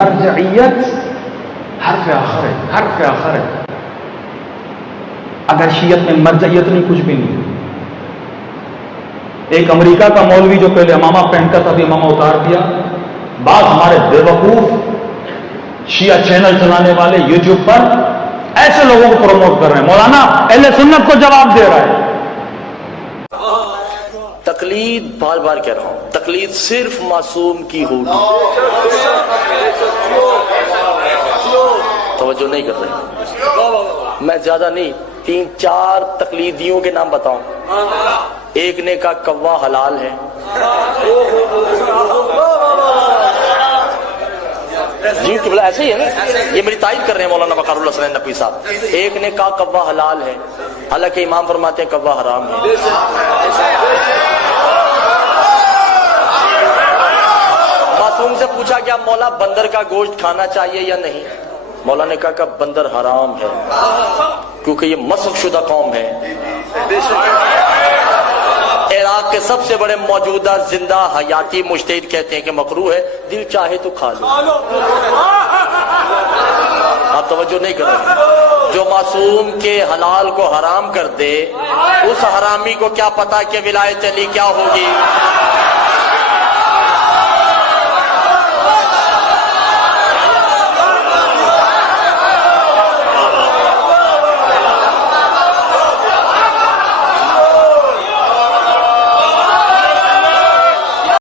مرجعیت حرف آخر ہے، حرف آخر ہے۔ اگر شیعت میں مرجعیت نہیں، کچھ بھی نہیں۔ ایک امریکہ کا مولوی جو پہلے امامہ پہنتا تھا، ابھی امامہ اتار دیا۔ بعض ہمارے بیوقوف شیعہ چینل چلانے والے یوٹیوب پر ایسے لوگوں کو پروموٹ کر رہے ہیں۔ مولانا اہل سنت کو جواب دے رہا ہے۔ تقلید بار بار کہہ رہا ہوں، تقلید صرف معصوم کی ہوگی۔ توجہ نہیں کر رہے، میں زیادہ نہیں، 3-4 تقلیدیوں کے نام بتاؤں۔ ایک نے کہا کوا حلال ہے، جی قبلہ ایسے ہی ہے نا، یہ میری تائید کر رہے ہیں مولانا وقار اللہ سلیم نقوی صاحب۔ ایک نے کہا کوا حلال ہے، حالانکہ امام فرماتے ہیں کوا حرام ہے۔ معصوم سے پوچھا کیا مولا بندر کا گوشت کھانا چاہیے یا نہیں؟ مولا نے کہا کہ بندر حرام ہے کیونکہ یہ مسخ شدہ قوم ہے۔ عراق کے سب سے بڑے موجودہ زندہ حیاتی مجتہد کہتے ہیں کہ مکروہ ہے، دل چاہے تو کھا لو۔ آپ توجہ نہیں کر رہے۔ جو معصوم کے حلال کو حرام کر دے، اس حرامی کو کیا پتا کہ ولایت علی کیا ہوگی۔